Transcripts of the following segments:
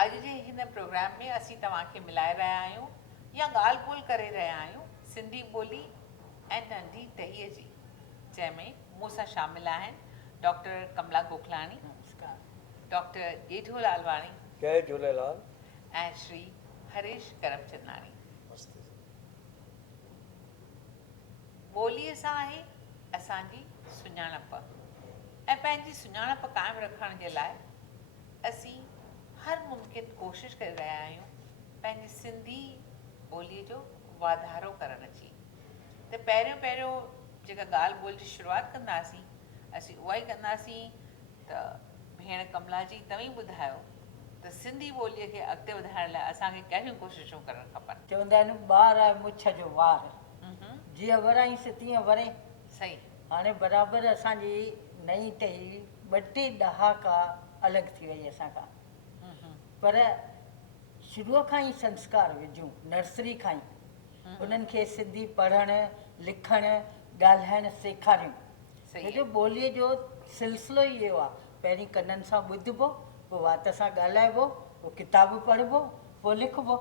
अॼु जे हिन प्रोग्राम में असीं तव्हांखे मिलाए रहिया आहियूं या ॻाल्हि ॿोल करे रहिया आहियूं सिंधी ॿोली ऐं नंढी टहीअ जी, जंहिंमें मूं सां शामिल आहिनि डॉक्टर कमला गोखलाणी, डॉक्टर ॼेठो लालवाणी, जय झूलेलाल, ऐं श्री हरीश करमचंदाणी। ॿोलीअ सां आहे असांजी सुञाणप, ऐं पंहिंजी सुञाणप क़ाइमु रखण जे लाइ असीं हर मुमकिन कोशिशि करे रहिया आहियूं पंहिंजी सिंधी ॿोलीअ जो वाधारो करण जी। त पहिरियों जेका ॻाल्हि ॿोल जी शुरूआति कंदासीं असीं उहा ई कंदासीं। त भेण कमला जी, तव्हीं ॿुधायो त सिंधी ॿोलीअ खे अॻिते वधाइण लाइ असांखे कहिड़ियूं कोशिशूं करणु खपनि? चवंदा आहिनि ॿार आहे मुछ जो वार, जीअं वराईंसि तीअं वरे। सही। हाणे बराबरि असांजी नई टही 2-3 ॾहाका अलॻि थी वई असां खां, पर शुरूअ खां ई संस्कार विझूं, नर्सरी खां ई उन्हनि खे सिंधी पढ़णु लिखणु ॻाल्हाइणु सेखारियूं। छो ॿोलीअ जो सिलसिलो ई इहो आहे, पहिरीं कननि सां ॿुधिबो, पोइ वात सां ॻाल्हाइबो, पोइ किताबु पढ़िबो, पोइ लिखिबो।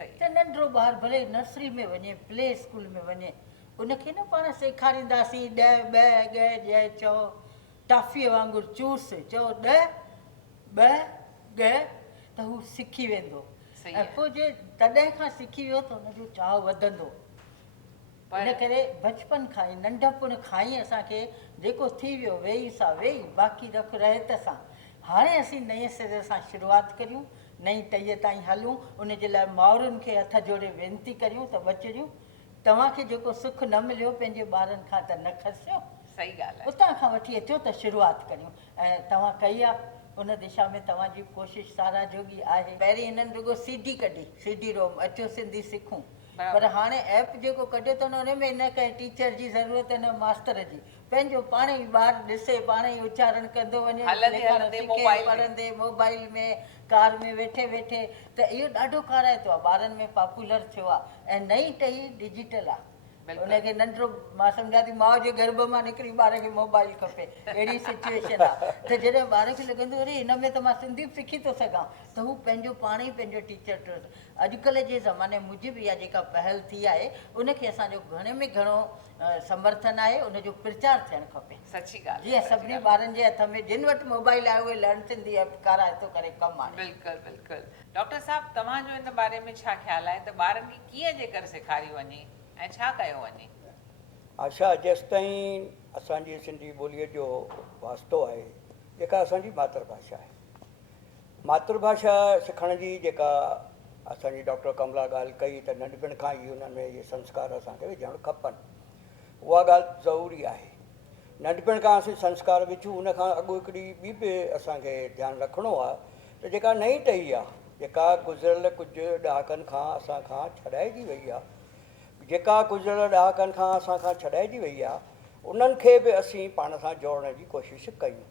त नंढिड़ो ॿारु भले नर्सरी में वञे, प्ले स्कूल में वञे, उनखे न पाण सेखारींदासीं 10 ॿ ॻ ॼ चओ, टॉफीअ वांगुरु चूस चओ 10 ॿ ॻ, त हू सिखी वेंदो। ऐं पोइ जे तॾहिं खां सिखी वियो त हुनजो चाव वधंदो। इन करे बचपन खां ई नंढपण खां ई असांखे जेको थी वियो वेही सां वेही, बाक़ी रख रहत सां। हाणे असीं नए सिरे सां शुरूआति करियूं, नई टहीअ ताईं हलूं। उन जे लाइ माउरुनि खे हथ जोड़े वेनिती करियूं त बचिड़ियूं, तव्हांखे जेको सुख न मिलियो पंहिंजे ॿारनि खां त न खसियो। सही ॻाल्हि आहे। उतां खां वठी अचो त शुरूआति करियूं। ऐं तव्हां कई आहे, उन दिशा में तव्हांजी कोशिशि सारा जोगी आहे। पहिरीं हिननि रुॻो CD कढी, CD रोम, अचो सिंधी सिखूं। पर हाणे ऐप जेको कढियो अथनि उन में न कंहिं टीचर जी ज़रूरत न मास्तर जी, पंहिंजो पाण ई ॿारु ॾिसे, पाण ई उच्चारण कंदो वञे, पढ़ंदे मोबाइल में, कार में वेठे वेठे। त इहो ॾाढो खाराइतो आहे, ॿारनि में पॉपुलर थियो आहे। ऐं नई टही डिजिटल आहे, उनखे नंढिड़ो, मां सम्झां थी माउ जे गर्भ मां निकिरी ॿार खे मोबाइल खपे, अहिड़ी सिचुएशन आहे। त जॾहिं ॿार खे लॻंदो अरे हिन में त मां सिंधी सिखी थो सघां, त हू पंहिंजो पाण ई पंहिंजो टीचर ठहियो। अॼुकल्ह जे ज़माने मूजिबि इहा जेका पहल थी आहे, उनखे असांजो घणे में घणो समर्थन आहे, उनजो प्रचार थियणु खपे। सची ॻाल्हि। जीअं सभिनी ॿारनि जे हथ में, जिन वटि मोबाइल आहे उहे लर्न सिंधी ऐप काराए थो करे कमु आहे। बिल्कुलु बिल्कुलु। डॉक्टर साहब, तव्हांजो इन बारे में छा ख़्यालु आहे त ॿारनि खे कीअं जे करे सेखारी वञे ऐं छा कयो वञे? आशा, जेसिताईं असांजी सिंधी ॿोलीअ जो वास्तो आहे, जेका असांजी मातृभाषा आहे, मातृभाषा सिखण जी जेका असांजी डॉक्टर कमला ॻाल्हि कई त नंढपण खां ई उन्हनि में इहे संस्कार असांखे विझणु खपनि, उहा ॻाल्हि ज़रूरी आहे। नंढपण खां असीं संस्कार विझूं, उनखां अॻु हिकिड़ी ॿी बि असांखे ध्यानु रखिणो आहे त जेका नई टही आहे, जेका गुज़िरियल कुझु ॾहाकनि खां असां खां छॾाइजी वई आहे, जेका गुज़िरियल ॾहाकनि खां असां खां छॾाइजी वई आहे, उन्हनि खे बि असीं पाण सां जोड़ण जी कोशिशि कयूं।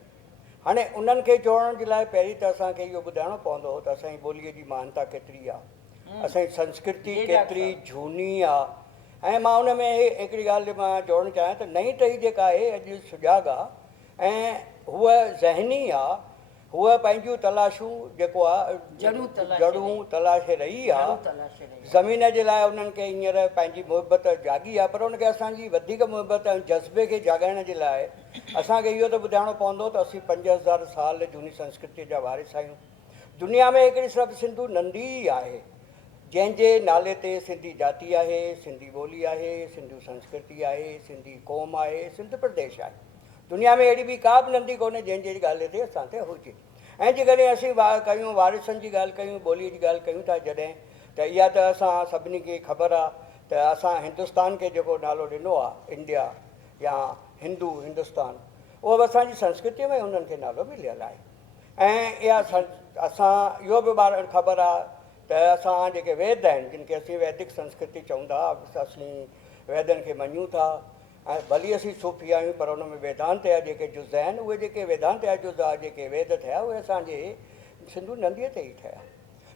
हाणे उन्हनि खे जोड़ण जे लाइ पहिरीं त असांखे इहो ॿुधाइणो पवंदो त असांजी ॿोलीअ जी महानता केतिरी आहे, असांजी संस्कृति केतिरी झूनी आहे। ऐं मां हुन में हिकिड़ी ॻाल्हि मां जोड़णु चाहियां त नई टही जेका आहे अॼु सुजाॻ आहे ऐं हूअ ज़हनी आहे, हूअ पंहिंजूं तलाशूं जेको आहे जड़ूं तलाशे रही आहे। ज़मीन जे लाइ उन्हनि खे हींअर पंहिंजी मुहबत जाॻी आहे, पर उनखे असांजी वधीक मुहबत ऐं जज़्बे खे जाॻाइण जे लाइ असांखे इहो त ॿुधाइणो पवंदो त असीं 5000 साल झूनी संस्कृतीअ जा वारिस आहियूं। दुनिया में हिकिड़ी सिर्फ़ु सिंधु नंढी ई आहे जंहिंजे नाले ते सिंधी जाती आहे, सिंधी ॿोली आहे, सिंधु संस्कृति आहे, सिंधी क़ौम आहे, सिंध प्रदेश आहे। दुनिया में अहिड़ी बि का बि नंढी कोन्हे जंहिंजे ॻाल्हि ते असां ते हुजे। ऐं जेकॾहिं असीं कयूं वारिसनि जी ॻाल्हि कयूं, ॿोलीअ जी ॻाल्हि कयूं था जॾहिं, त इहा त असां सभिनी खे ख़बर आहे त असां हिंदुस्तान खे जेको नालो ॾिनो आहे, इंडिया या हिंदू हिंदुस्तान, उहो बि असांजी संस्कृतीअ में उन्हनि खे नालो मिलियल आहे। ऐं इहा असां इहो बि ॿारनि ख़बर आहे त असां जेके वेद आहिनि, जिन खे असीं वैदिक संस्कृति चऊं था, असीं वेदनि खे मञूं था। ऐं भली असीं सूफ़ी आहियूं, पर उन में वेदांत जा जेके जुज़ आहिनि, उहे जेके वेदांत जा जुज़ आहे, जेके वेद थिया, उहे असांजे सिंधु नंदीअ ते ई थिया।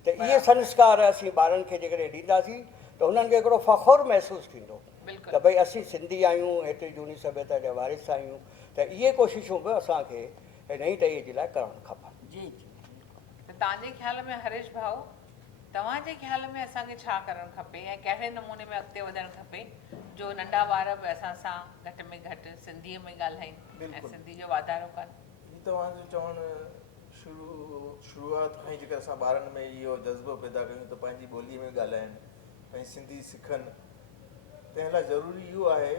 त इहे संस्कार असीं ॿारनि खे जेकॾहिं ॾींदासीं त उन्हनि खे हिकिड़ो फ़ख़ुरु महसूसु थींदो त भई असीं सिंधी आहियूं, हेतिरी झूनी सभ्यता जा वारिस आहियूं। त इहे कोशिशूं बि असांखे नई टहीअ जे लाइ करणु खपनि। जी जी। त तव्हांजे ख्याल में हरीश भाऊ तव्हांजे ख्याल में असांखे छा करणु खपे ऐं कहिड़े नमूने में अॻिते वधणु खपे जो नंढा ॿार बि असां सां घटि में घटि सिंधीअ में ॻाल्हाइनि ऐं बिल्कुलु। सिंधी जो वाधारो कनि। ही तव्हांजो चवणु शुरूआत खां ई जेकर असां ॿारनि में इहो जज़्बो पैदा कयूं त पंहिंजी ॿोलीअ में ॻाल्हाइनि, पंहिंजी सिंधी सिखनि, तंहिं लाइ ज़रूरी इहो आहे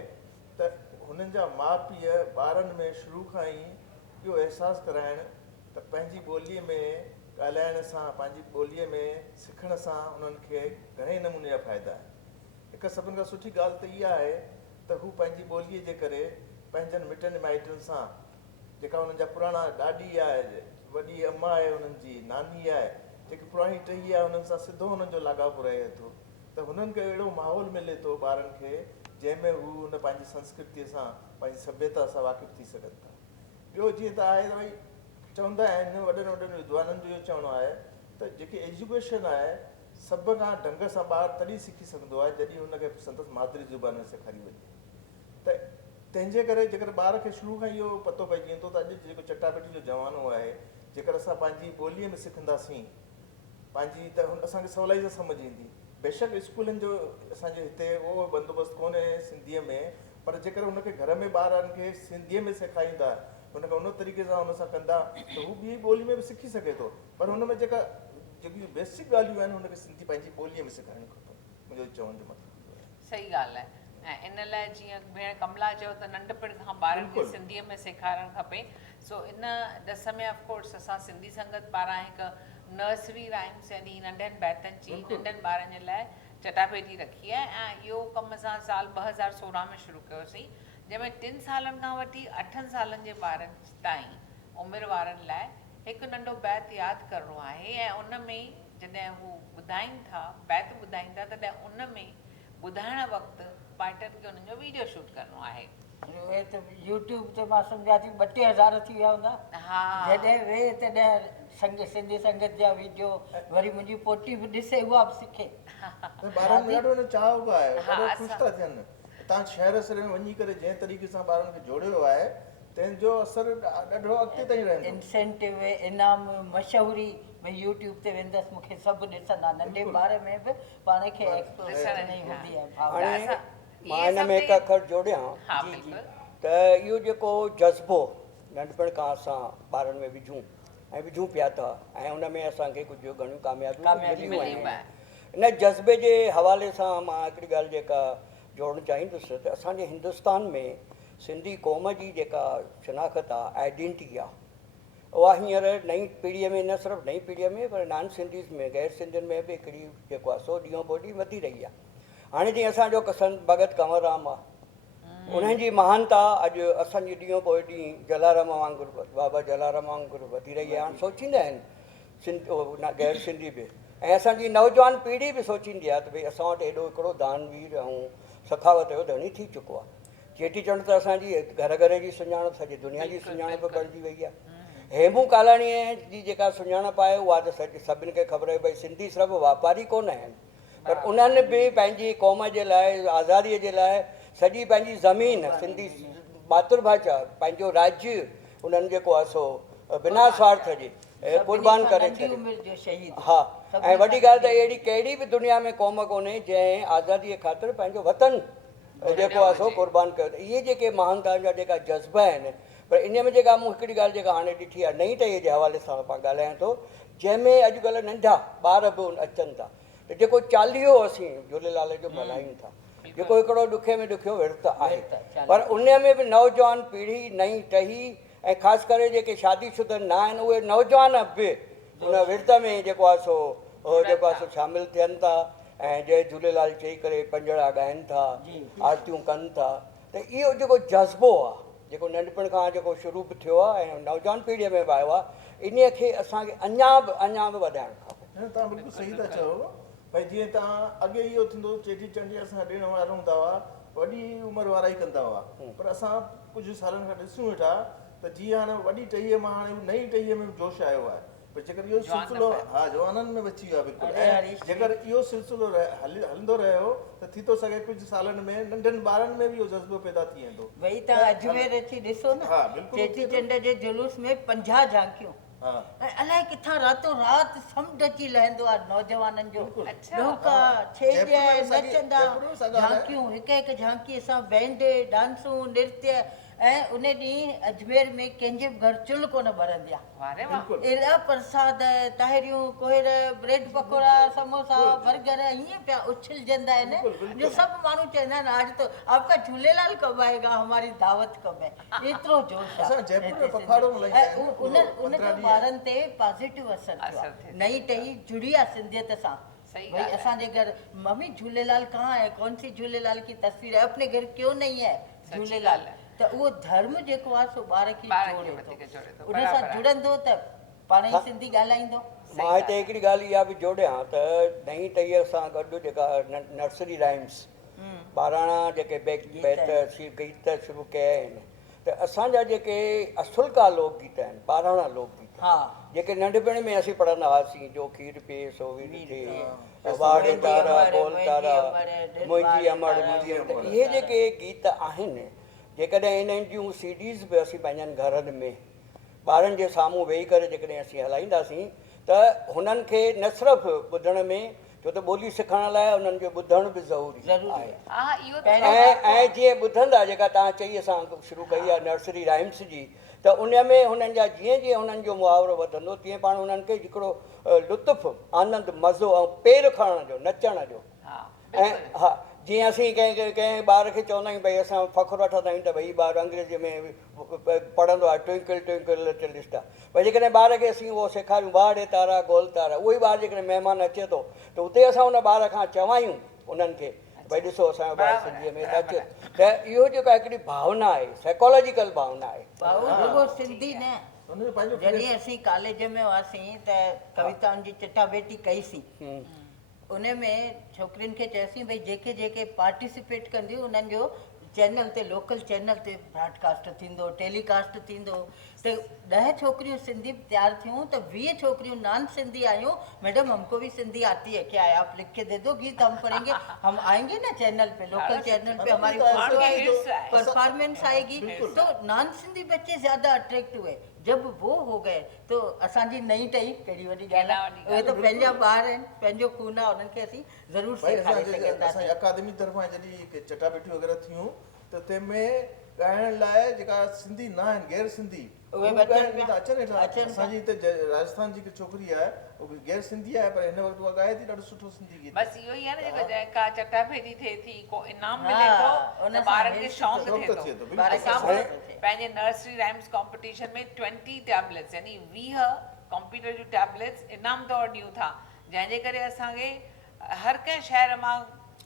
त हुननि जा माउ पीउ ॿारनि में शुरू खां ई इहो अहसासु कराइनि त पंहिंजी ॿोलीअ में ॻाल्हाइण सां, पंहिंजी ॿोलीअ में सिखण सां उन्हनि खे घणे नमूने जा फ़ाइदा आहिनि। हिकु सभिनि खां सुठी ॻाल्हि त इहा आहे त हू पंहिंजी ॿोलीअ जे करे पंहिंजनि मिटनि माइटनि सां, जेका हुननि जा पुराणा ॾाॾी आहे, वॾी अम्मा आहे, हुननि जी नानी आहे, जेकी पुराणी टही आहे, हुननि सां सिधो हुननि जो लाॻापो रहे थो त हुननि खे अहिड़ो माहौल मिले थो ॿारनि खे जंहिंमें हू हुन पंहिंजी संस्कृतीअ सां, पंहिंजी सभ्यता सां वाक़िफ़ थी सघनि था। ॿियो जीअं त आहे त भई चवंदा आहिनि वॾनि वॾनि विद्वाननि जो इहो चवणो आहे त जेकी एजुकेशन आहे सभ खां ढंग सां ॿारु तॾहिं सिखी सघंदो आहे जॾहिं हुनखे संदसि माद्री ज़ुबान में सेखारी वञे। त तंहिंजे करे जेकर ॿार खे शुरू खां इहो पतो पइजी वेंदो त अॼु जेको चटाभेटी जो ज़मानो आहे, जेकर असां पंहिंजी ॿोलीअ में सिखंदासीं पंहिंजी त असांखे सवलाई सां सम्झ ईंदी। बेशक स्कूलनि जो असांजे हिते उहो बंदोबस्तु कोन्हे सिंधीअ में, पर जेकर हुनखे घर में ॿारनि खे सिंधीअ में सेखारींदा, हुनखे उन तरीक़े सां हुन सां कंदा त हू ॿी ॿोली में बि सिखी सघे थो, पर हुन में जेकी बेसिक ॻाल्हियूं आहिनि हुनखे सिंधी पंहिंजी ॿोलीअ में सेखारणु खपनि। मुंहिंजो चवण जो मतिलबु सही ॻाल्हि आहे। ऐं इन लाइ जीअं भेण कमला चयो त नंढपण खां ॿारनि खे बिल्कुलु। सिंधीअ में सेखारणु खपे। सो इन ॾस में ऑफकोर्स असां सिंधी संगत पारां हिकु नर्सरी राइम्स यानी नंढनि बैतनि जी बिल्कुलु। नंढनि ॿारनि जे लाइ चटाभेटी रखी आहे ऐं इहो कमु असां साल 2016 में शुरू कयोसीं, जंहिंमें 3 सालनि खां वठी 8 सालनि जे ॿारनि ताईं उमिरि वारनि लाइ हिकु नंढो बैत यादि करिणो आहे ऐं उन में जॾहिं हू ॿुधाइनि था, बैत ॿुधाइनि था, तॾहिं उन में ॿुधाइण वक़्तु माइटनि खे उन्हनि जो वीडियो शूट करिणो आहे। उहे त यूट्यूब ते मां सम्झां थी 2-3 हज़ार थी विया हूंदा। हा जॾहिं वेह तॾहिं सिंधी संगत जा वीडियो वरी मुंहिंजी पोटी बि ॾिसे, उहा बि सिखे। त ॿारनि में ॾाढो चाव बि आहे, हा, ॾाढो ख़ुशि था थियनि। तव्हां शहर शहर में वञी करे जंहिं तरीक़े सां ॿारनि खे जोड़ियो आहे तंहिंजो असरु ॾाढो अॻिते ताईं रहंदो। इंसेंटिव, इनाम, मशहूरी, भई यूट्यूब ते वेंदसि मूंखे सभु ॾिसंदा। नंढे ॿार में बि पाण खे एक्सप्रेशन नहीं हूंदी आहे भावना। हाणे मां हिन में हिकु अखर जोड़ियां हा जी, बिल्कुलु। त इहो जेको जज़्बो नंढपण खां असां ॿारनि में विझूं पिया था ऐं उन में असांखे कुझु घणियूं कामयाबियूं मिलियूं आहिनि। इन जज़्बे जे हवाले सां मां हिकिड़ी ॻाल्हि जेका जोड़णु चाहींदुसि त असांजे हिंदुस्तान में सिंधी क़ौम जी जेका शनाख़त आहे, आइडेंटिटी आहे, उहा हींअर नई पीढ़ीअ में, न सिर्फ़ु नई पीढ़ीअ में पर नॉन सिंधीज़ में, गैर सिंधियुनि में बि हिकिड़ी जेको आहे सो ॾींहों पोइ ॾींहुं वधी रही आहे। हाणे जीअं असांजो संत भगत कंवरराम आहे, उन्हनि जी महानता अॼु असांजी ॾींहों पोइ ॾींहुं जलाराम वांगुरु, बाबा जलाराम वांगुरु वधी रही आहे। हाणे सोचींदा आहिनि गैर सिंधी बि, ऐं असांजी नौजवान पीढ़ी बि सोचींदी आहे त भई असां वटि एॾो हिकिड़ो दानवीर ऐं सखावत जो धणी थी चुको आहे। चेटीचंड त असांजी घर घर जी सुञाणप, सॼी दुनिया जी सुञाणप बणिजी वई आहे। हेमू कालाणीअ जी जेका सुञाणप आहे उहा त सभिनि खे ख़बर आहे भई सिंधी सिर्फ़ु वापारी कोन आहिनि, पर उन्हनि बि पंहिंजी क़ौम जे लाइ, आज़ादीअ जे लाइ सॼी पंहिंजी ज़मीन, सिंधी मातृभाषा, पंहिंजो राज्य उन्हनि जेको आहे सो बिना स्वार्थ जे क़ुर्बान करे छॾियो। हा, ऐं वॾी ॻाल्हि त अहिड़ी कहिड़ी बि दुनिया में क़ौम कोन्हे जंहिं आज़ादीअ ख़ातिर पंहिंजो वतन जेको आहे सो क़ुर्बान कयो। इहे जेके महानता जा जेका जज़्बा आहिनि, पर इन में जेका मूं हिकिड़ी ॻाल्हि जेका हाणे ॾिठी आहे नई टहीअ जे हवाले सां पाण ॻाल्हायां थो, जंहिंमें अॼुकल्ह नंढा ॿार बि अचनि था, त जेको चालीहो असीं झूलेलाल जो मल्हायूं था, जेको हिकिड़ो ॾुखे में ॾुखियो विर्त आहे, पर उन में बि नौजवान पीढ़ी नई टही ऐं ख़ासि करे जेके शादीशुदा न आहिनि उहे नौजवान बि उन विर्त में जेको आहे सो शामिलु थियनि था ऐं जय झूलेलाल चई करे पंजड़ा ॻाइनि था, आरतियूं कनि था। त इहो जेको जज़्बो आहे, जेको नंढपण खां जेको शुरू बि थियो आहे ऐं नौजवान पीढ़ीअ में बि आयो आहे, इन खे असांखे अञा बि वधाइणु खपे। तव्हां बिल्कुलु सही था चओ। भई जीअं तव्हां अॻे इहो थींदो चेटीचंड असां ॾिण वार हूंदा हुआ, वॾी उमिरि वारा ई कंदा हुआ, पर असां कुझु सालनि खां ॾिसूं वेठा त जीअं हाणे वॾी टहीअ मां हाणे नई टहीअ में जोश आयो आहे, पर जेकर इहो सिलसिलो हा जवाननि में अची वियो आहे बिल्कुलु, ऐं जेकर इहो सिलसिलो हलंदो रहियो त थी थो सघे कुझु सालनि में नंढनि ॿारनि में बि इहो जज़्बो पैदा थी वेंदो। भई तव्हां अजमेर अची ॾिसो न, हा बिल्कुलु चेटीचंड जे जुलूस में 50 झांकियूं हा ऐं अलाए किथां रातो राति समुंड अची लहंदो आहे नौजवाननि जो अच्छा। ॾोका छेॼ जयपुर में बि साॻी- नचंदा जयपुर में साॻा हाल आहे। झांकियूं हिकु हिकु झांकीअ सां बैंड डांसूं नृत्य ऐं उन ॾींहुं अजमेर में कंहिंजे बि घर चुल्ह कोन ॿरंदी आहे वाह रे वाह। बिल्कुलु एॾा प्रसाद ताहिरियूं कोहिर ब्रेड पकोड़ा समोसा बर्गर हीअं पिया उछलजंदा आहिनि बिल्कुलु, बिल्कुलु। जो सभु माण्हू चवंदा आहिनि आज तो आपका झूलेलाल कब आएगा हमारी दावत कब है एतिरो जोश आहे असां जयपुर में हिते पखवाड़ो सिंधी। मल्हाईंदा ऐं आहियूं, उन पूरो उन 15 जो ॾींहं। ॿारनि ते पॉज़िटिव असरु थियो असरु आहे थिए। नई टही जुड़ी आहे सिंधियत सां सही भाई ॻाल्हि आहे। असांजे घर मम्मी झूलेलाल कहाँ है कौन सी झूलेलाल की तस्वीर है अपने घर क्यों नहीं है सची झूलेलाल ॻाल्हि आहे। त उहो धर्म जेको आहे सो ॿार खे ॿार खे जोड़े वधीक जोड़े थो, थो उन सां बराबरि आहे। जुड़ंदो त पाण ई सिंधी ॻाल्हाईंदो सही मां हिते हिकिड़ी ॻाल्हि इहा बि जोड़ियां त नई टहीअ सां गॾु जेका नर्सरी राइम्स ॿाराणा जेके गीत गीत शुरू कया आहिनि त असांजा जेके असुलका लोकगीत आहिनि ॿाराणा लोकगीत हा जेके नंढपण में असीं पढ़ंदा हुआसीं जो खीर पीए सो वीर थिए हा। वाड़े मुंहिंजी तारा अमर, बोल तारा मुंहिंजी मुंहिंजी अमर, अमर मुंहिंजी मुंहिंजी अमर अमर। इहे जेके गीत आहिनि जेकॾहिं इन्हनि जूं सीडीज़ बि असीं पंहिंजनि घरनि में ॿारनि जे साम्हूं वेही करे जेकॾहिं असीं हलाईंदासीं त हुननि खे न सिर्फ़ु ॿुधण में छो त ॿोली सिखण लाइ उन्हनि जो ॿुधण बि ज़रूरी ज़रूरी आहे हा इहो त ऐं जीअं ॿुधंदा जेका तव्हां चई असां शुरू कई आहे नर्सरी राइम्स जी त उन में हुननि जा जीअं जीअं हुननि जो मुहावरो वधंदो तीअं पाण हुननि खे हिकिड़ो लुत्फ़ु आनंद मज़ो ऐं पेर खणण जो नचण जो हा ऐं बिल्कुलु। हा जीअं असीं कंहिं ॿार खे चवंदा आहियूं भई असां फ़ख़ुरु वठंदा आहियूं त भई ॿार अंग्रेजीअ में पढ़ंदो आहे ट्विंकल ट्विंकल लिटिल स्टार भई जेकॾहिं ॿार खे असीं उहो सेखारियूं वाड़े तारा गोल तारा उहो ई ॿारु जेकॾहिं महिमान अचे थो त उते असां उन ॿार खां चवायूं उन्हनि खे भई ॾिसो असांजो ॿारु बराबरि सिंधीअ में आहे, त अचे त इहो जेका हिकिड़ी भावना आहे साइकोलॉजिकल भावना आहे भाऊ रुगो सिंधी न हुनजो पंहिंजो जॾहिं असीं कॉलेज में हुआसीं त कविताउनि जी चटाभेटी कईसीं उन में छोकिरियुनि खे चयोसीं भई जेके जेके पार्टिसिपेट कंदियूं उन्हनि जो चैनल ते लोकल चैनल ते ब्रॉडकास्ट थींदो टेलीकास्ट थींदो त 10 छोकिरियूं सिंधी तैयार थियूं त 20 छोकिरियूं नॉन सिंधी आयूं मैडम हमको भी सिंधी आती है क्या है आप लिख के दे दो गीत हम पढ़ेंगे हम आएंगे ना चैनल पे लोकल चैनल पे हमारी परफॉर्मेंस आएगी तो नॉन सिंधी बच्चे ज़्यादा अट्रैक्ट हुए जब वो हो गए तो असांजी नई टही कहिड़ी वॾी ॻाल्हि आहे उहे त पंहिंजा ॿार आहिनि पंहिंजो खून आहे उन्हनि खे असीं ज़रूरु भाई सेखारे असांजी सघंदासीं अकादमी तरफ़ां जॾहिं चटाभेटियूं वग़ैरह थियूं त तंहिंमें ॻाइण लाइ जेका सिंधी न आहिनि गैर सिंधी उहे उहे बि अचनि ॻाइण पिया। था अचनि वेठा अचनि पिया। असांजी हिते राजस्थान जी हिकु छोकिरी आहे उहा गैर सिंधी आहे पर हिन वक़्तु उहा ॻाए थी ॾाढो सुठो सिंधी गीत बसि इहो ई आहे न जेको जेका चटाभेटी थिए थी को इनाम हा, मिले थो उन त सां ॿारनि खे हेल्थ शौक़ु शौक़ु थिए थिए थो, थो बिल्कुलु। ॿार खे असां शौक़ु बि थिए। पंहिंजे नर्सरी राइम्स कॉम्पिटिशन में 20 टैबलेट्स यानी 20 कंप्यूटर जूं टैबलेट्स इनाम तौरु ॾियूं था जंहिंजे करे असांखे हर कंहिं शहर मां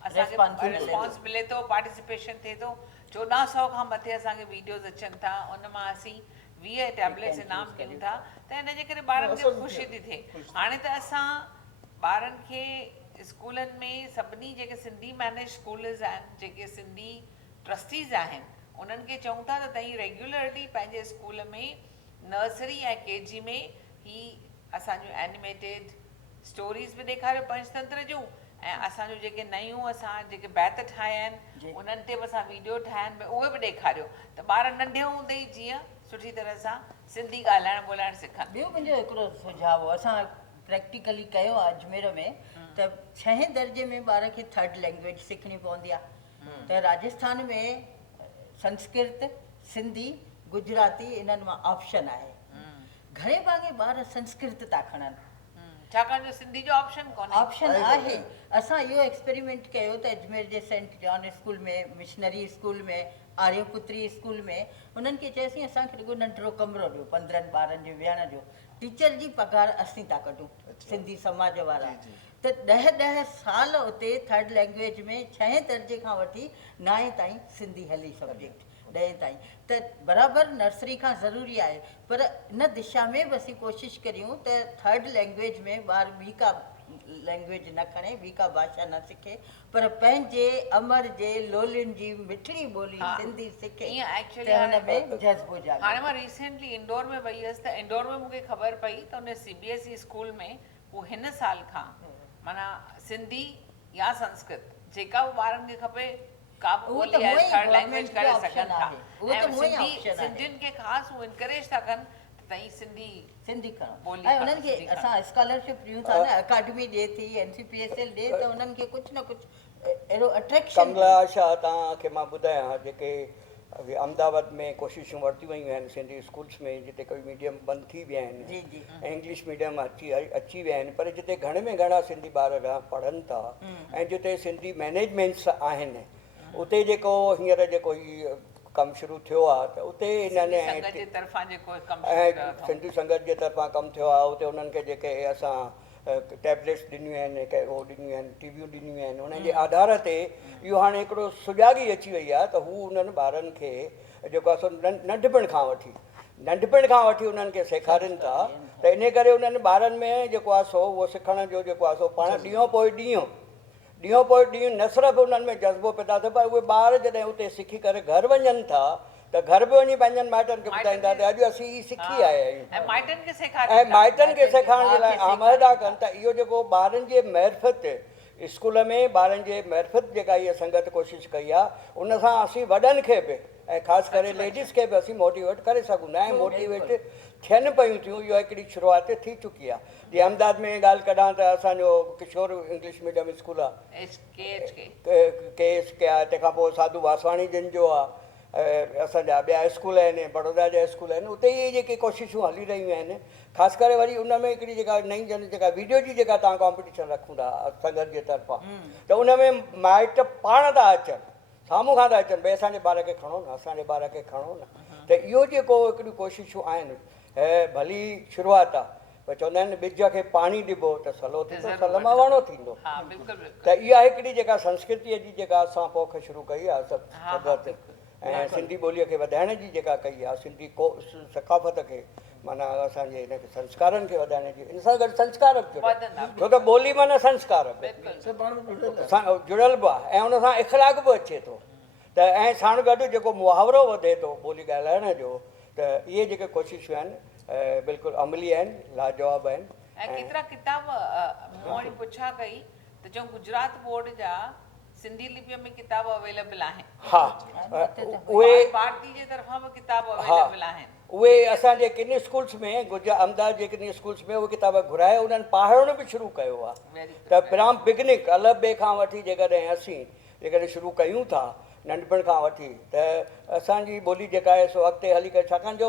असांखे Response मिले थो। रिस्पॉन्स मिले थो पार्टिसिपेशन थिए थो 1400 खां मथे असांखे वीडियोज़ अचनि था उन मां असीं 20 टैबलेट्स इनाम ॾियूं था त हिन जे करे ॿारनि खे ख़ुशी थी थिए हाणे त असां ॿारनि खे स्कूलनि में सभिनी जेके सिंधी मैनेज स्कूल्स आहिनि जेके सिंधी ट्रस्टीज़ आहिनि उन्हनि खे चऊं था त तव्हां रेगुलरली पंहिंजे स्कूल में नर्सरी ऐं केजी में ही असांजो एनिमेटेड स्टोरीज़ बि ॾेखारियो पंचतंत्र जूं ऐं असांजो जेके नयूं असां जेके बैत ठाहिया आहिनि उन्हनि ते बि असां वीडियो ठाहिया आहिनि उहे बि ॾेखारियो त ॿार नंढे हूंदे ई जीअं सुठी तरह सां सिंधी ॻाल्हाइण ॿोलाइणु सिखनि ॿियो मुंहिंजो हिकिड़ो सुझाव हो असां प्रैक्टिकली कयो आहे अजमेर में त 6 दर्जे में ॿार खे 3rd लैंग्वेज सिखणी पवंदी आहे त राजस्थान में संस्कृत सिंधी गुजराती इन्हनि मां ऑप्शन आहे घणे भाङे ॿार संस्कृत था खणनि छाकाणि जो सिंधी जो ऑप्शन कोन्हे ऑप्शन आहे असां इहो एक्सपेरिमेंट कयो त अजमेर जे सेंट जॉन स्कूल में मिशनरी स्कूल में आर्यपुत्री स्कूल में उन्हनि खे चयोसीं असांखे रुॻो नंढिड़ो कमिरो ॾियो 15 ॿारनि जे विहण जो टीचर जी पघार असीं था कढूं सिंधी समाज वारा त 10 साल उते 3rd लैंग्वेज में 6 दर्जे खां वठी 9 ताईं सिंधी हली सब्जेक्ट 10 ताईं त बराबरि नर्सरी खां ज़रूरी आहे पर इन दिशा में बि असीं कोशिशि करियूं त 3rd लैंग्वेज में ॿार ॿी का लैंग्वेज न खणे ॿी का भाषा न सिखे पर पंहिंजे अमर जे लोलियुनि जी मिठड़ी ॿोली सिंधी सिखे ईअं actually त हुन में जज़्बो हाणे जागे मां रिसेंटली इंडोर में वई हुअसि त इंडोर में मूंखे ख़बर पई त उन CBSE स्कूल में हू हिन साल खां माना सिंधी या संस्कृत जेका बि ॿारनि खे खपे का बि उहो त ॿोली आहे उहो ई 3rd लैंग्वेज government करे जो सघनि option था आहे। उहो त ऐं उहो ई option आहे। सिंधियुनि खे ख़ासि हू इनकरेज था कनि त तई सिंधी सिंधी खणो ॿोली ऐं खणो, उन्हनि खे सिंधी खणो। असां स्कॉलरशिप ॾियूं था न, अकाडमी ॾिए थी, NCPSL ॾिए, त उन्हनि खे कुझु न कुझु अहिड़ो अट्रैक्शन कमला शाह तव्हांखे मां ॿुधायां जेके अहमदाबाद में कोशिशूं वरितियूं वयूं आहिनि सिंधी स्कूल्स में, जिते कोई मीडियम बंदि थी विया आहिनि जी जी ऐं इंग्लिश मीडियम अची विया आहिनि, पर जिते घणे में घणा सिंधी ॿार पढ़नि था ऐं जिते सिंधी मैनेजमेंट्स आहिनि, उते जेको हींअर जेको हीउ कमु शुरू थियो आहे, त उते सिंधी हिननि संगत जे तरफ़ां जेको कमु ऐं शुरू कयो अथऊं। सिंधी संगत जे तरफ़ां कमु थियो आहे, उते उन्हनि खे जेके असां टैबलेट्स ॾिनियूं आहिनि, उहो ॾिनियूं आहिनि, टीवियूं ॾिनियूं आहिनि, उन्हनि जे आधार ते इहो हाणे हिकिड़ो सुजाॻी अची वई आहे त हू उन्हनि ॿारनि खे जेको आहे सो नंढपण खां वठी उन्हनि खे सेखारीनि था, त इन करे उन्हनि ॿारनि में जेको आहे सो उहो सिखण जो जेको आहे सो पाण ॾींहों पोइ ॾींहुं न सिर्फ़ु उन्हनि में जज़्बो पैदा थिए, पर उहे ॿार जॾहिं उते सिखी करे घर वञनि था त घर बि वञी पंहिंजनि माइटनि खे ॿुधाईंदा त अॼु असीं ही सिखी आया आहियूं, ऐं माइटनि खे ऐं सेखारींदा। माइटनि खे सेखारण जे लाइ आमादा कनि त इहो जेको ॿारनि जे महरफ़त स्कूल में ॿारनि जे महरफ़त जेका इहा संगत कोशिशि कई आहे, उन सां असीं वॾनि खे बि ऐं ख़ासि करे लेडीज़ खे बि असीं मोटिवेट करे सघूं था ऐं मोटिवेट थियनि पियूं थियूं। इहो हिकिड़ी शुरूआति थी चुकी आहे। जीअं अहमदाबाद में ॻाल्हि कढां त असांजो किशोर इंग्लिश मीडियम स्कूल आहे, के आहे, तंहिंखां पोइ साधू वासवाणी जिन जो आहे, असांजा ॿिया स्कूल आहिनि, बड़ौदा जा स्कूल आहिनि, उते इहे जेके कोशिशूं हली रहियूं आहिनि। ख़ासि करे वरी उन में हिकिड़ी जेका नई जेका वीडियो जी जेका तव्हां कॉम्पिटिशन रखूं था संगत जे तरफ़ां, त उन में माइट पाण था अचनि, साम्हूं खां था अचनि, भई असांजे ॿार खे खणो न, असांजे ॿार खे खणो न। त इहो जेको हिकिड़ियूं कोशिशूं आहिनि, भली शुरूआति आहे, पर चवंदा आहिनि ॿिज खे पाणी ॾिबो त सलो थींदो, सल मां वणो थींदो। हा बिल्कुलु बिल्कुलु। त इहा हिकिड़ी जेका संस्कृतीअ जी जेका असां पोख शुरू कई आहे संगत, ऐं सिंधी ॿोलीअ खे वधाइण जी जेका कई आहे, सिंधी सकाफ़त खे माना असांजे हिनखे संस्कारनि खे वधाइण जी, इन सां गॾु संस्कार बि छो त ॿोली माना संस्कार बि जुड़ियल बि आहे ऐं उन सां इख़लाक़ बि अचे थो। त ऐं साण गॾु जेको मुहावरो वधे थो ॿोली ॻाल्हाइण जो, त इहे जेके कोशिशूं आहिनि बिल्कुलु अमली आहिनि, लाजवाब आहिनि। ऐं केतिरा किताब मूं वटि पुछा कई त जो गुजरात बोर्ड जा सिंधी लिपीअ में किताब अवेलेबल आहिनि। हा, उहे भारती जे तरफ़ां बि किताब अवेलेबल आहिनि। उहे असांजे किन स्कूल्स में अहमदाबाद जे किन स्कूल्स में उहे किताब घुराए उन्हनि पढ़णु बि शुरू कयो आहे। त फ्रॉम बिगनिंग अलॻि ॿिए खां वठी जेकॾहिं शुरू कयूं था नंढपण खां वठी, त असांजी ॿोली जेका आहे सो अॻिते हली करे, छाकाणि जो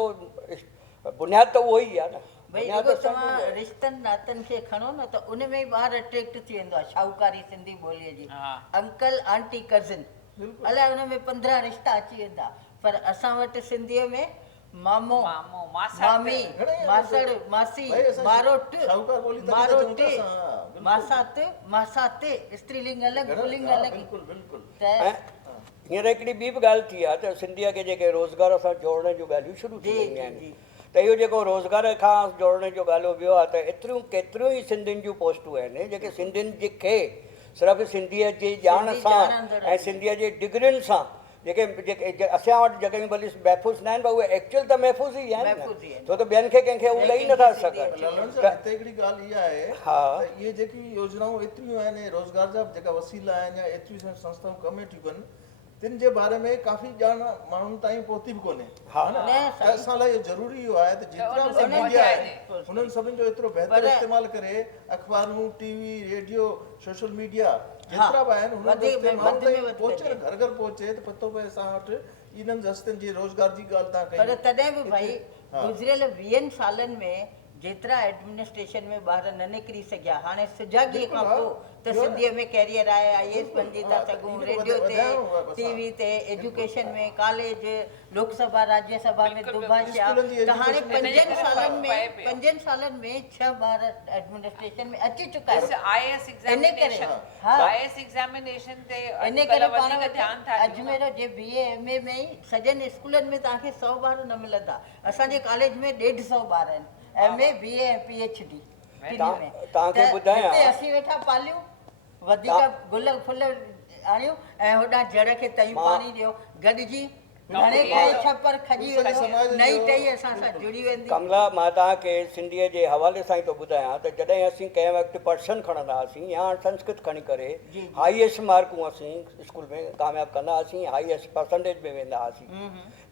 बुनियादु त उहो ई आहे न। भई अगरि तव्हां रिश्तनि नातनि खे खणो न त उन में ई ॿार अट्रैक्ट थी वेंदो आहे शाहूकारी सिंधी ॿोलीअ जी। अंकल आंटी कज़िन, अलाए हुन में 15 रिश्ता अची वेंदा, पर असां वटि सिंधीअ में मामो, मामी, मासड़, मासी, मारोट, मारोट, मासात, मासाते, स्त्रीलिंग अलॻि, पुल्लिंग अलॻि। हींअर हिकिड़ी ॿी बि ॻाल्हि थी आहे त सिंधीअ खे जेके रोज़गार सां जोड़ण जूं ॻाल्हियूं शुरू थी वेंदियूं आहिनि, त इहो जेको रोज़गार खां जोड़ण जो ॻाल्हियो वियो आहे, त केतिरियूं ई सिंधियुनि जूं पोस्टूं आहिनि जेके सिंधियुनि खे सिर्फ़ु सिंधीअ जी ॼाण सां ऐं सिंधीअ जे डिग्रियुनि सां जेके असां वटि जॻहियूं भली महफ़ूज़ न आहिनि, पर उहे एक्चुअल त महफ़ूज़ ई आहिनि, छो त ॿियनि खे कंहिंखे उहे ॾेई नथा सघनि। हिते हिकिड़ी ॻाल्हि इहा आहे त इहे जेकी योजनाऊं एतिरियूं आहिनि, रोज़गार जा जेका वसीला आहिनि या एतिरियूं संस्थाऊं कम वेठियूं कनि, तिन जे बारे में काफ़ी ॼाण माण्हुनि ताईं पहुती बि कोन्हे। त असां लाइ इहो ज़रूरी इहो आहे त जेतिरा बि मीडिया आहे हुननि सभिनि जो एतिरो बहितर इस्तेमालु करे, अख़बारूं, टीवी, रेडियो, सोशल मीडिया जेतिरा बि आहिनि हुननि माण्हुनि ताईं पहुचे, घर घर पहुचे, त पतो पए असां वटि इन्हनि रस्तनि जी रोज़गार जी ॻाल्हि तव्हां कई। पर तॾहिं बि भई गुज़िरियल 20 सालनि में जेतिरा एडमिनिस्ट्रेशन में ॿार न निकिरी सघिया, हाणे सुजाॻीअ खां पोइ त सिंधीअ में कैरियर आहे, IAS बणिजी था सघूं, रेडियो ते, टीवी ते, एजुकेशन में, कॉलेज, लोकसभा, राज्यसभा में दुभाषा, त हाणे 5 सालनि में 6 ॿार एडमिनिस्ट्रेशन में अची चुका आहिनि। IAS एग्ज़ामिनेशन ते इन करे पाण अजमेर जे BA MA में ई सॼनि स्कूलनि में तव्हांखे 100 ॿार न मिलंदा। असांजे कॉलेज में 150 ॿार आहिनि, MA, BA ऐं PhD। तव्हांखे ॿुधायां, असीं वेठा पालियूं, वधीक गुल फुल आणियूं ऐं होॾां जड़ खे तयूं पाणी ॾियो, गॾिजी घणे कमला- करे छपर खजी सिंधी समाज वेंदो नई जो- टही असां सां जुड़ी वेंदी कमला मां तव्हांखे सिंधीअ जे हवाले सां ई थो ॿुधायां त जॾहिं असीं कंहिं वक़्तु पर्सन खणंदा हुआसीं या संस्कृत खणी करे जी, जी। हाईएस्ट मार्कूं असीं स्कूल में कामयाबु कंदा हुआसीं हाईएस्ट परसेंटेज में वेंदा हुआसीं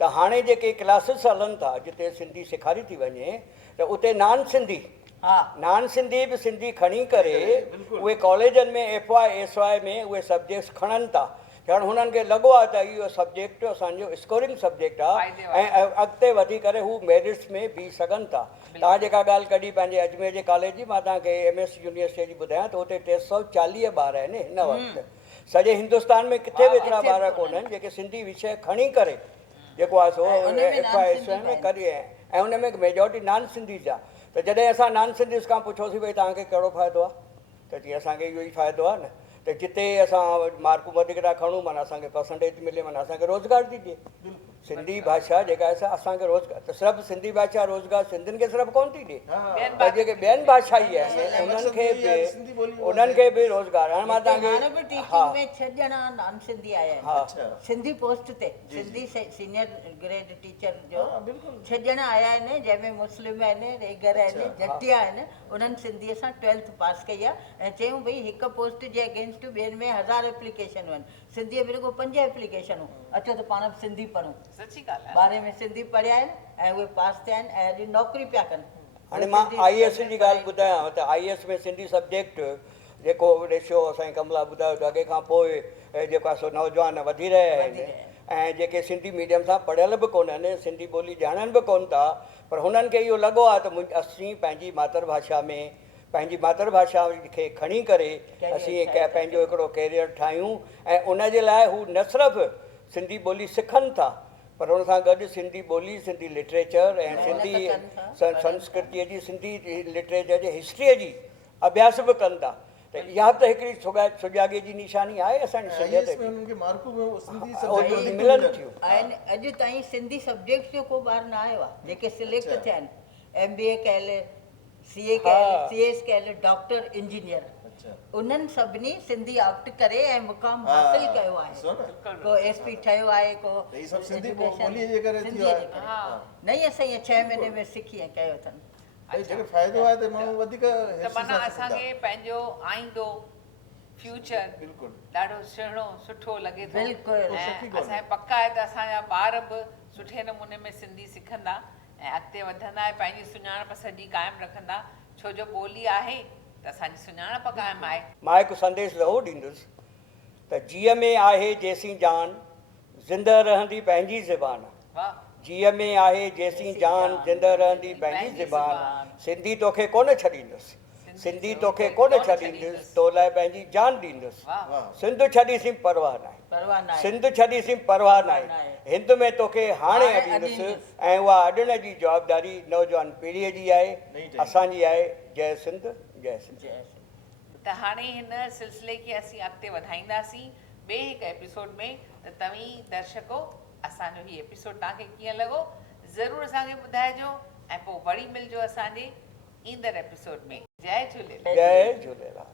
त हाणे जेके क्लासिस हलनि था जिते सिंधी सेखारी थी वञे त उते नान सिंधी हा नान सिंधी बि सिंधी खणी करे बिल्कुलु। उहे कॉलेजनि में FY में उहे सब्जेक्ट्स खणनि था ॼण हुननि खे लॻो आहे त इहो सब्जेक्ट असांजो स्कोरिंग सब्जेक्ट आहे फ़ाइदे वारो। ऐं अॻिते वधी करे हू मेरिट्स में बीह सघनि था तव्हां जेका ॻाल्हि कढी पंहिंजे अजमेर जे कॉलेज जी मां तव्हांखे MS यूनिवर्सिटी जी ॿुधायां त हुते 340 ॿार आहिनि हिन वक़्तु सॼे हिंदुस्तान में किथे बि एतिरा किथे बि ॿार कोन्हनि। कोन्हनि जेके सिंधी विषय खणी करे जेको आहे सो ऐं उन में नान FY सिंधी में बि करे ऐं उन में मेजॉरिटी नान सिंधीज़ आहे त जॾहिं असां नान सिंधीज़ खां पुछोसीं भई तव्हांखे कहिड़ो फ़ाइदो आहे त जीअं असांखे इहो ई फ़ाइदो आहे न त जिते असां मार्कूं वधीक था खणूं माना असांखे परसेंटेज मिले माना असांखे रोज़गार थी ॾिए सिंधी भाषा जेका आहे असांखे रोज़गार त सिर्फ़ु सिंधी भाषा रोज़गार सिंधियुनि खे सिर्फ़ु कोन थी ॾिए ॿियनि पर जेके ॿियनि भाषा ई आहिनि असांजो उन्हनि मक़सदु खे इहो ई आहे, सिंधी ॿोली बि उन्हनि खे बि रोज़गार हाणे मां हाणे बि तव्हांखे हा टीचिंग में 6 ॼणा नान सिंधी आया हा। आहिनि अच्छा सिंधी पोस्ट ते सिंधी सीनियर ग्रेड टीचर जो हा, बिल्कुलु। 6 ॼणा आया आहिनि जंहिंमें मुस्लिम आहिनि रेगर आहिनि अच्छा, जटिया आहिनि उन्हनि सिंधीअ सां 12th पास कई आहे ऐं चयूं भई हिकु पोस्ट जे अगेंस्ट ॿियनि में 1000 एप्लीकेशनूं आहिनि सिंधीअ में रुॻो 5 एप्लीकेशनूं अचो त पाण बि सिंधी पढ़ूं सची ॻाल्हि आहे 12 में सिंधी पढ़िया आहिनि ऐं उहे पास थिया आहिनि ऐं अॼु नौकिरी पिया कनि हाणे मां IAS जी ॻाल्हि ॿुधायां त IAS में सिंधी सब्जेक्ट जेको रेशियो असांजी कमला ॿुधायो त अॻे खां पोइ जेको आहे सो नौजवान वधी रहिया आहिनि ऐं जेके सिंधी मीडियम सां पढ़ियल बि कोन्हनि सिंधी ॿोली ॼाणनि बि कोन था पर हुननि खे इहो लॻो आहे त असीं पंहिंजी मातृभाषा में पंहिंजी मातृभाषा खे खणी करे असीं पंहिंजो हिकिड़ो कैरियर ठाहियूं ऐं उन जे लाइ हू न सिर्फ़ु सिंधी ॿोली सिखनि था पर हुन सां गॾु सिंधी ॿोली सिंधी लिटरेचर ऐं सिंधी संस्कृतीअ जी सिंधी लिटरेचर जी हिस्ट्रीअ जी अभ्यास बि कनि था त इहा त हिकिड़ी सुजाॻे जी निशानी आहे असांजी सिंधियत IAS में उन्हनि खे मार्कूं में उहो सिंधी उहो सब्जेक्ट वधीक मिलनि मिलनि। थियूं आहिनि अॼु ताईं सिंधी सब्जेक्ट जो को ॿार न आयो आहे जेके सिलेक्ट अच्छा। थिया आहिनि MBA कयल CA हा। कयल CS कयल डॉक्टर इंजीनियर अच्छा उन्हनि सभिनी सिंधी आउट करे ऐं मुक़ाम हा, हासिल कयो ॾिसो आहे न। को SP ठहियो आहे को त ही सभु सिंधी education- ॿोलीअ जे करे थियो सिंधीअ आहे। जे करे। हा। नहीं असां इहे 6 महीने में सिखी ऐं कयो अथनि भई जेके फ़ाइदो आहे त माण्हू वधीक त हिस्से माना सां सिखंदा। असांखे पंहिंजो आईंदो फ्यूचर बिल्कुलु ॾाढो सुहिणो सुठो लॻे थो बिल्कुलु। ऐं सुठी ॻाल्हि आहे। असांखे पका आहे त असांजा ॿार बि सुठे नमूने में सिंधी सिखंदा ऐं अॻिते वधंदा ऐं पंहिंजी सुञाणप सॼी क़ाइमु रखंदा छो जो ॿोली आहे त असांजी सुञाणप क़ाइमु आहे मां हिकु संदेश ज़रूरु ॾींदुसि त जीअ में आहे जेसीं जान ज़िंदह रहंदी पंहिंजी ज़बान वाह जीअ में आहे जेसीं जान ज़िंदह रहंदी पंहिंजी ज़बान सिंधी तोखे कोन छॾींदुसि सिंधी तोखे कोन छॾींदुसि तो लाइ पंहिंजी जान ॾींदुसि वाह वाह सिंध छॾीसीं परवाह नाहे परवाह न आहे सिंध छॾीसीं परवाह नाहे हिंद में तोखे हाणे हाणे अॾींदुसि अॾींदुसि। ऐं उहा अॾण जी जवाबदारी नौजवान पीढ़ीअ जी आहे नई टाइम। असांजी आहे जय सिंध जय सिंध जय सिंध। त हाणे हिन सिलसिले खे असीं अॻिते वधाईंदासीं ॿिए हिकु एपिसोड में त तव्हीं दर्शको असांजो हीउ एपिसोड तव्हांखे कीअं लॻो ज़रूरु असांखे ॿुधाइजो ऐं पोइ वरी मिलिजो असांजे ईंदड़ एपिसोड में जय झूलेलाल जय झूलेलाल